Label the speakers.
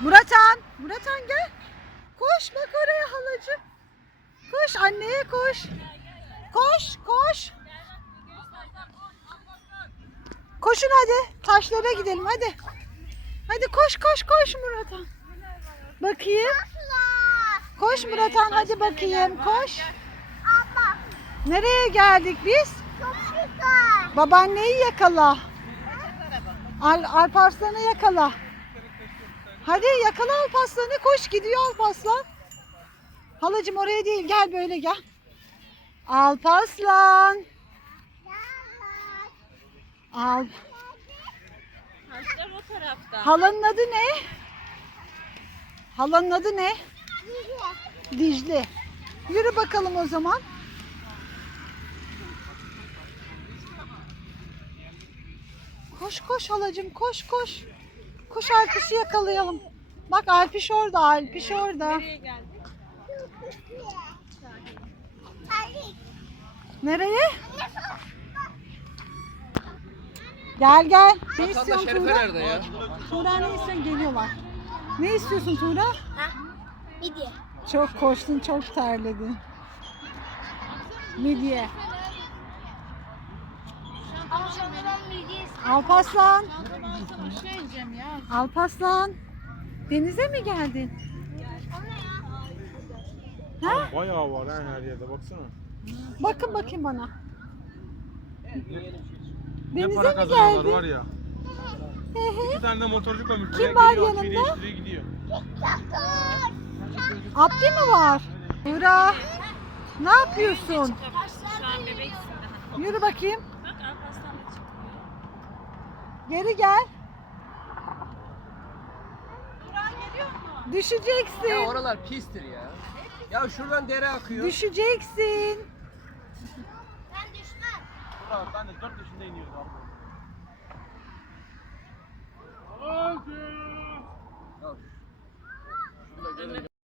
Speaker 1: Muratan, Muratan gel. Koş bak oraya halacığım. Koş anneye koş. Koş, koş. Koşun hadi. Taşlara gidelim hadi. Hadi koş koş koş Muratan. Bakayım. Koş Muratan hadi bakayım koş. Nereye geldik biz? Babaanneyi yakala. Al, Alparslan'ı yakala. Hadi yakala Alparslan'ı koş gidiyor Alparslan. Halacım oraya değil gel böyle gel. Alparslan. Al.
Speaker 2: Taşlar o tarafta.
Speaker 1: Halanın adı ne? Halanın adı ne? Dicle. Yürü bakalım o zaman. Koş koş halacığım koş koş. Koş Alpiş'i yakalayalım. Bak Alpiş orada Alpiş orada.
Speaker 2: Nereye geldik?
Speaker 1: Nereye? Gel gel. Ne istiyorsun
Speaker 3: Şerife
Speaker 1: Tuğra?
Speaker 3: nerede ya?
Speaker 1: Tuğra ne istiyorsun? Geliyorlar. Ne istiyorsun Tuğra?
Speaker 4: Midye.
Speaker 1: Çok koştun, çok terledin. Midye.
Speaker 4: Ama
Speaker 2: Sana şey ya.
Speaker 1: Alpaslan. Denize mi geldin? Ha?
Speaker 5: Bayağı var ha her yerde baksana.
Speaker 1: Bakın bakayım bana.
Speaker 5: Ne
Speaker 1: Denize
Speaker 5: para
Speaker 1: mi
Speaker 5: kazanıyorlar
Speaker 1: geldin?
Speaker 5: var ya. İki tane de motorcu koymuş.
Speaker 1: Kim var yanında?
Speaker 5: değiştiriyor, gidiyor.
Speaker 1: Abdi mi var? Tuğra. Ne yapıyorsun?
Speaker 2: Şu an bebeksin daha.
Speaker 1: Yürü bakayım.
Speaker 2: Bak Alparslan da çıkmıyor.
Speaker 1: Geri gel. Düşeceksin.
Speaker 3: Ya oralar pistir ya. Ya şuradan dere akıyor.
Speaker 1: Düşeceksin.
Speaker 4: Ben düşmem.
Speaker 5: Ulan ben de 4 yaşında iniyordum. Oğlum.